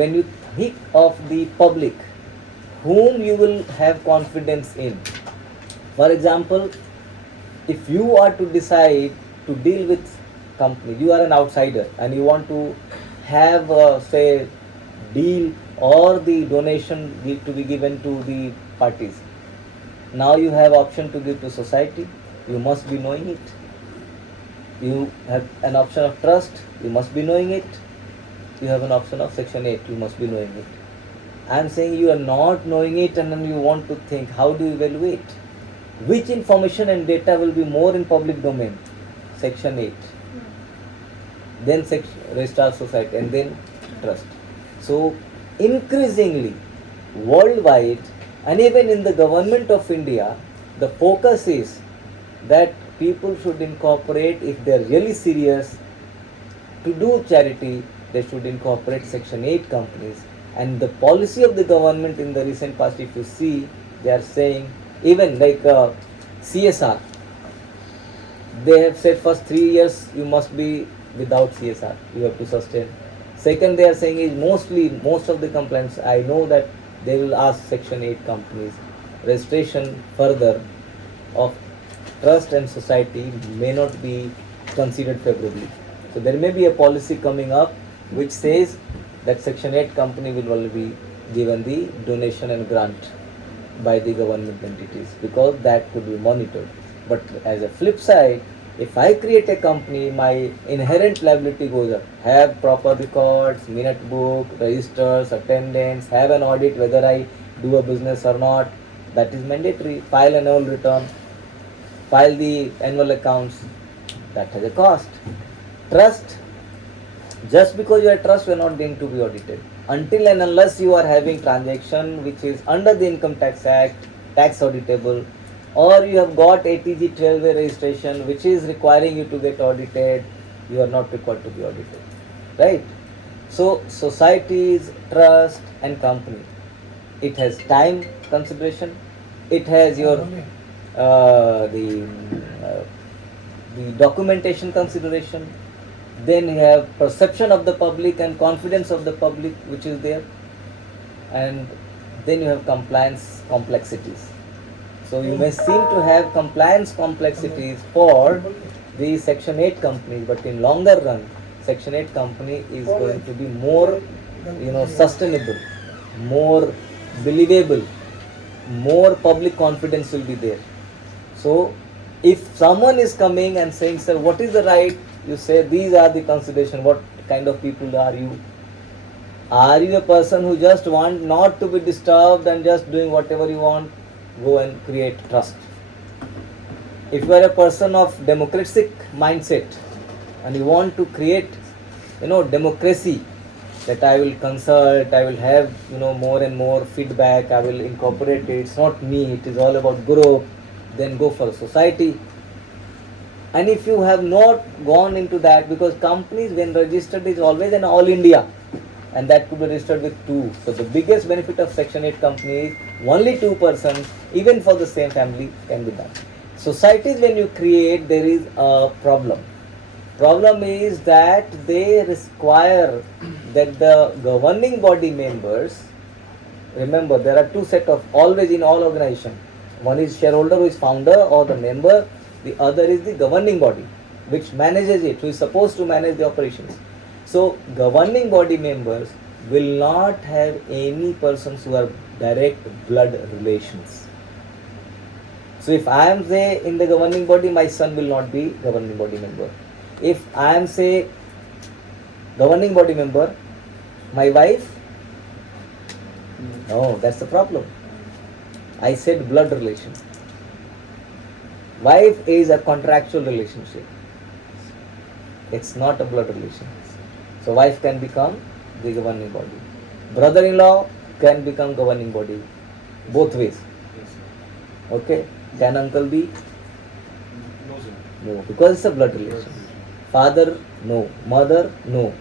when you think of the public, whom you will have confidence in. For example, if you are to decide to deal with company, you are an outsider and you want to have say deal or the donation to be given to the parties. Now you have option to give to society, you must be knowing it. You have an option of trust, you must be knowing it. You have an option of section 8, you must be knowing it. I am saying you are not knowing it and then you want to think, how do you evaluate? Which information and data will be more in public domain? Section 8. Then registrar society and then trust. So increasingly worldwide and even in the government of India, the focus is that people should incorporate, if they are really serious to do charity, they should incorporate section 8 companies. And the policy of the government in the recent past, if you see, they are saying, even like CSR, they have said first 3 years you must be without CSR, you have to sustain. Second, they are saying is most of the complaints, I know that they will ask section 8 companies, registration further of trust and society may not be considered favorably. So there may be a policy coming up which says that section 8 company will only be given the donation and grant by the government entities, because that could be monitored. But as a flip side, if I create a company, my inherent liability goes up. Have proper records, minute book, registers, attendance, have an audit whether I do a business or not. That is mandatory. File an annual return, file the annual accounts. That has a cost. Trust. Just because you are trust, you are not going to be audited. Until and unless you are having transaction which is under the Income Tax Act, tax auditable, or you have got ATG 12-way registration which is requiring you to get audited, you are not required to be audited. Right? So, societies, trust and company, it has time consideration, it has your the documentation consideration, then you have perception of the public and confidence of the public which is there, and then you have compliance complexities. So you may seem to have compliance complexities for the section 8 companies, but in longer run section 8 company is going to be more sustainable, more believable, more public confidence will be there. So if someone is coming and saying, sir, what is the right, you say these are the consideration. What kind of people are you? Are you a person who just want not to be disturbed and just doing whatever you want? Go and create trust. If you are a person of democratic mindset and you want to create democracy, that I will consult, I will have more and more feedback, I will incorporate it, it's not me, it is all about group, then go for a society. And if you have not gone into that, because companies when registered is always an all India, and that could be registered with 2. So the biggest benefit of section 8 company is only 2 persons, even for the same family, can be done. Societies when you create, there is a problem. Problem is that they require that the governing body members, remember there are 2 sets of always in all organization. One is shareholder who is founder or the member, the other is the governing body which manages it, who is supposed to manage the operations. So governing body members will not have any persons who are direct blood relations. So if I am say in the governing body, my son will not be governing body member. If I am say governing body member, my wife, no, that's the problem. I said blood relation. Wife is a contractual relationship. It's not a blood relation. So wife can become the governing body. Brother-in-law can become governing body. Both ways. Okay. Can uncle be? No, because it's a blood relation. Father, no. Mother, no.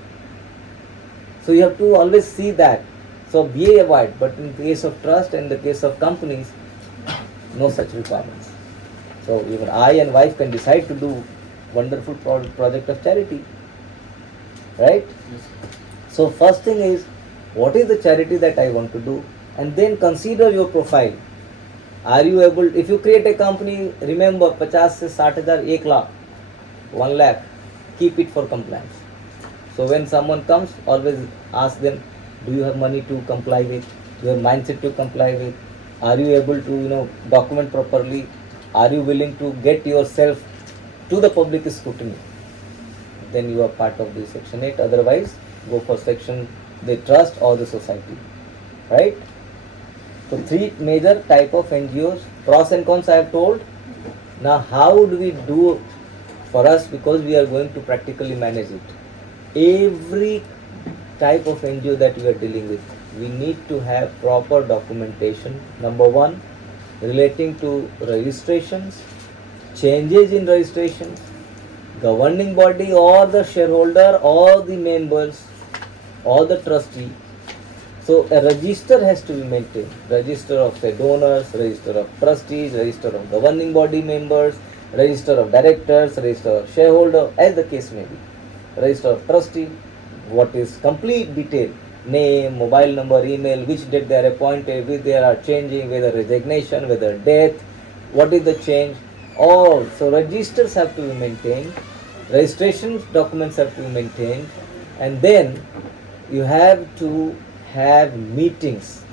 So you have to always see that. So BA avoid, but in case of trust and the case of companies, no such requirements. So even I and wife can decide to do wonderful project of charity. Right? Yes. So first thing is what is the charity that I want to do, and then consider your profile. Are you able, if you create a company, remember 50 से 60,000, 1 lakh, 1 lakh, keep it for compliance. So when someone comes, always ask them, do you have money to comply with? Do you have mindset to comply with? Are you able to document properly? Are you willing to get yourself to the public scrutiny? Then you are part of the section 8. Otherwise, go for section the trust or the society, right? So 3 major type of NGOs, pros and cons I have told. Now how do we do for us, because we are going to practically manage it. Every type of NGO that we are dealing with, we need to have proper documentation. Number 1, relating to registrations, changes in registrations, governing body or the shareholder or the members or the trustee. So a register has to be maintained. Register of say donors, register of trustees, register of governing body members, register of directors, register of shareholder, as the case may be. Register of trustee, what is complete detail, name, mobile number, email, which date they are appointed, which they are changing, whether resignation, whether death, what is the change, all. So registers have to be maintained, registration documents have to be maintained, and then you have to have meetings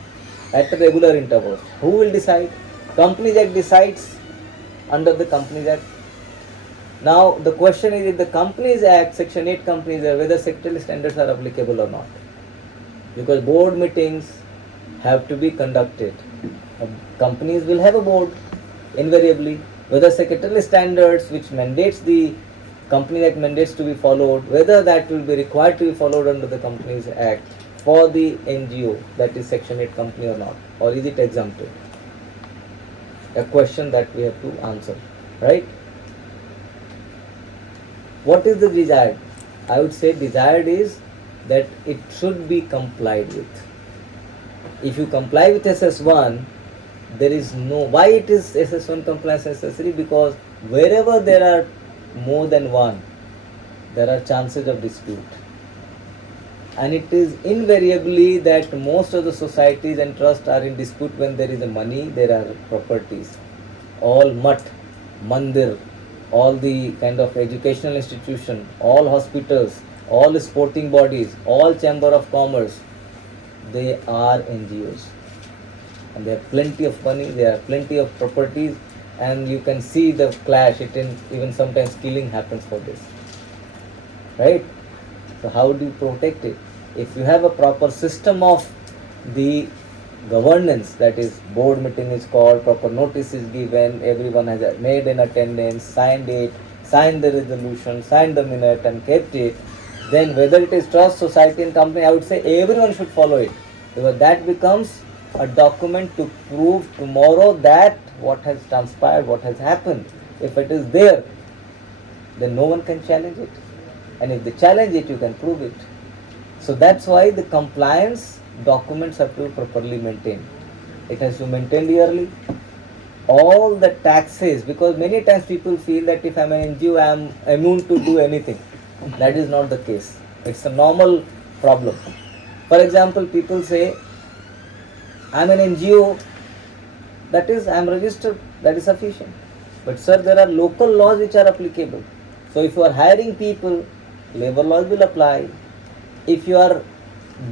at regular intervals. Who will decide? Companies Act decides under the Companies Act. Now the question is, if the Companies Act, Section 8 Companies Act, whether secretarial standards are applicable or not. Because board meetings have to be conducted. Companies will have a board invariably. Whether secretarial standards, which mandates the Companies Act mandates to be followed, whether that will be required to be followed under the Companies Act for the NGO, that is Section 8 company or not, or is it exempted? A question that we have to answer, right? What is the desired? I would say desired is that it should be complied with. If you comply with SS1, there is no, why it is SS1 compliance necessary? Because wherever there are more than one, there are chances of dispute. And it is invariably that most of the societies and trusts are in dispute when there is a money, there are properties. All mutt, mandir, all the kind of educational institution, all hospitals, all sporting bodies, all chamber of commerce, they are NGOs. And they have plenty of money, they have plenty of properties, and you can see the clash. Even sometimes killing happens for this, right? So how do you protect it? If you have a proper system of the governance, that is board meeting is called, proper notice is given, everyone has made an attendance, signed it, signed the resolution, signed the minute and kept it, then whether it is trust, society and company, I would say everyone should follow it, because that becomes a document to prove tomorrow that what has transpired, what has happened. If it is there, then no one can challenge it, and if they challenge it, you can prove it. So that's why the compliance documents have to be properly maintained. It has to be maintained yearly. All the taxes, because many times people feel that if I'm an NGO, I'm immune to do anything. That is not the case. It's a normal problem. For example, people say, I'm an NGO, that is, I'm registered, that is sufficient. But sir, there are local laws which are applicable. So if you are hiring people, labor laws will apply. If you are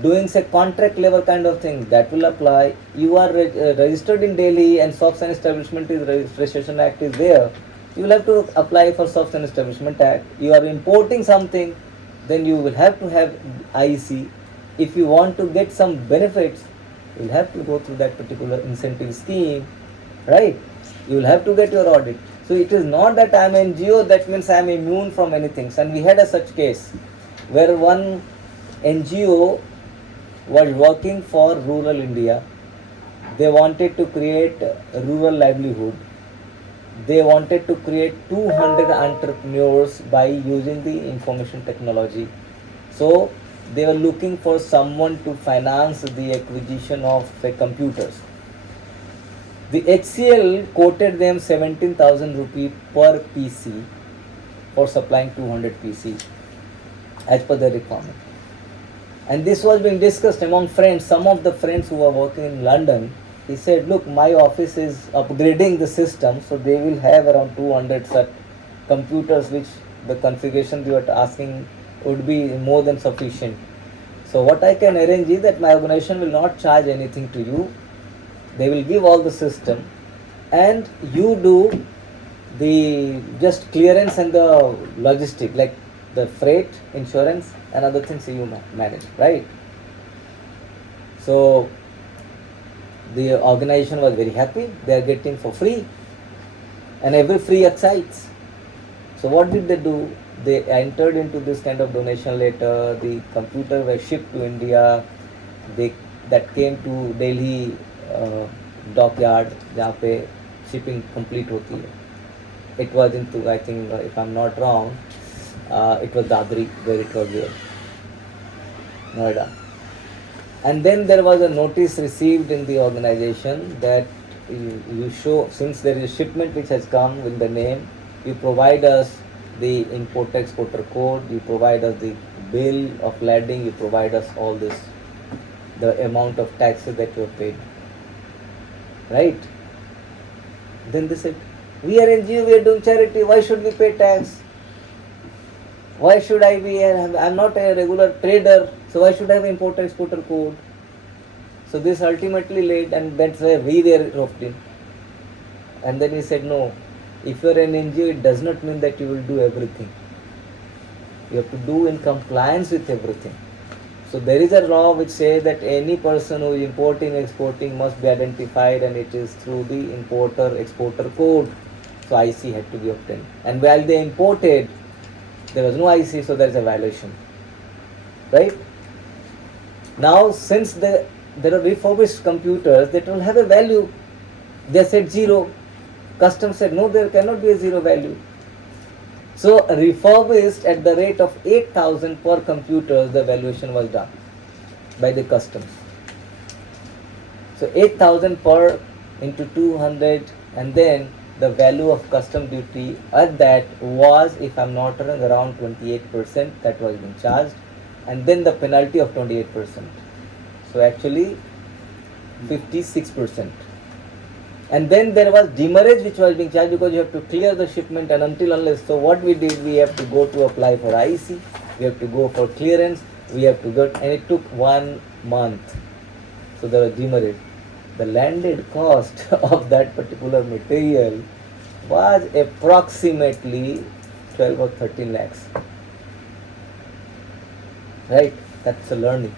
doing say contract labor kind of thing, that will apply. You are registered in Delhi and Shops and Establishment Registration Act is there, you will have to apply for Shops and Establishment Act. You are importing something, then you will have to have IEC. If you want to get some benefits, you will have to go through that particular incentive scheme, right? You will have to get your audit. So it is not that I am NGO, that means I am immune from anything. And we had a such case where one NGO was working for rural India. They wanted to create rural livelihood. They wanted to create 200 entrepreneurs by using the information technology. So they were looking for someone to finance the acquisition of the computers. The HCL quoted them 17,000 rupee per PC for supplying 200 PC as per the requirement. And this was being discussed among friends. Some of the friends who were working in London, he said, look, my office is upgrading the system, so they will have around 200 such computers, which the configuration you are asking would be more than sufficient. So what I can arrange is that my organization will not charge anything to you. They will give all the system, and you do the just clearance and the logistic, like the freight, insurance, and other things you manage, right? So the organization was very happy. They are getting for free, and every free excites. So what did they do? They entered into this kind of donation letter. The computer were shipped to India. They that came to Delhi dockyard, जहाँ पे shipping complete होती है. It was into, I think, if I'm not wrong, it was Dadri where it was there, Noida. And then there was a notice received in the organization that you show, since there is a shipment which has come with the name, you provide us the import-exporter code, you provide us the bill of lading, you provide us all this, the amount of taxes that you have paid, right? Then they said, we are NGO, we are doing charity, why should we pay tax? Why should I be, I'm not a regular trader, so why should I have import-exporter code? So this ultimately led, and that's where we were roped in. And then he said, no, if you are an NGO, it does not mean that you will do everything. You have to do in compliance with everything. So there is a law which says that any person who is importing, exporting must be identified, and it is through the importer-exporter code. So IC had to be obtained. And while they imported, there was no IC, so there is a violation, right? Now, since there are refurbished computers that will have a value, they said 0. Customs said no, there cannot be a 0 value. So refurbished at the rate of 8,000 per computer, the valuation was done by the customs. So 8,000 per into 200, and then the value of custom duty at that was, if I'm not wrong, around 28% that was being charged, and then the penalty of 28%. So actually 56%. And then there was demurrage which was being charged, because you have to clear the shipment, and until unless, so what we did, we have to go to apply for IC, we have to go for clearance, we have to get, and it took 1 month. So there was demurrage. The landed cost of that particular material was approximately 12 or 13 lakhs. Right? That's a learning.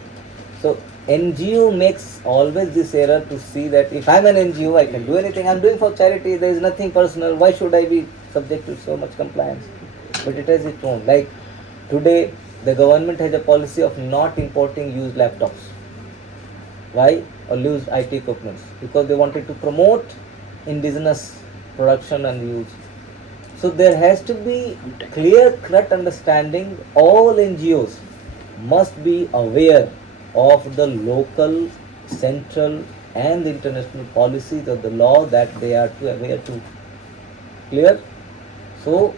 So NGO makes always this error to see that if I'm an NGO, I can do anything. I'm doing for charity. There is nothing personal. Why should I be subject to so much compliance? But it has its own. Like today, the government has a policy of not importing used laptops. Why? Or used IT equipment, because they wanted to promote indigenous production and use. So there has to be clear-cut understanding. All NGOs must be aware of the local, central, and international policies of the law that they are aware to. Clear? So